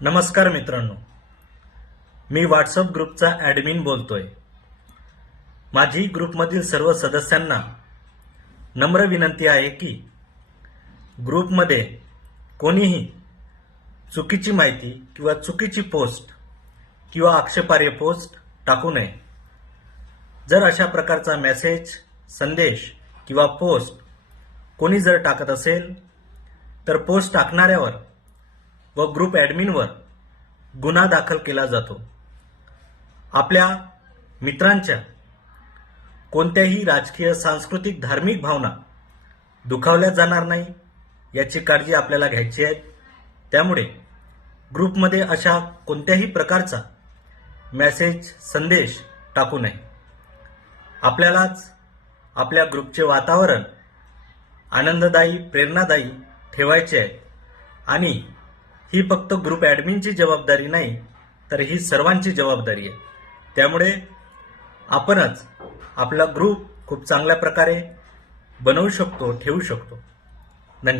नमस्कार मित्रांनो, मी व्हॉट्सअप ग्रुपचा ॲडमिन बोलतोय। माझी ग्रुपमधील सर्व सदस्यांना नम्र विनंती आहे की ग्रुपमध्ये कोणीही चुकीची माहिती किंवा चुकीची पोस्ट किंवा आक्षेपार्ह पोस्ट टाकू नये। जर अशा प्रकारचा मेसेज, संदेश किंवा पोस्ट कोणी जर टाकत असेल तर पोस्ट टाकणाऱ्यावर व ग्रुप ॲडमिनवर गुन्हा दाखल केला जातो। आपल्या मित्रांच्या कोणत्याही राजकीय, सांस्कृतिक, धार्मिक भावना दुखावल्या जाणार नाही याची काळजी आपल्याला घ्यायची आहे। त्यामुळे ग्रुपमध्ये अशा कोणत्याही प्रकारचा मेसेज, संदेश टाकू नये। आपल्यालाच आपल्या ग्रुपचे वातावरण आनंददायी, प्रेरणादायी ठेवायचे आहे आणि ही फक्त ग्रुप ॲडमिनची जबाबदारी नाही, तर ही सर्वांची जबाबदारी आहे। त्यामुळे आपणच आपला ग्रुप खूप चांगल्या प्रकारे बनवू शकतो, ठेवू शकतो।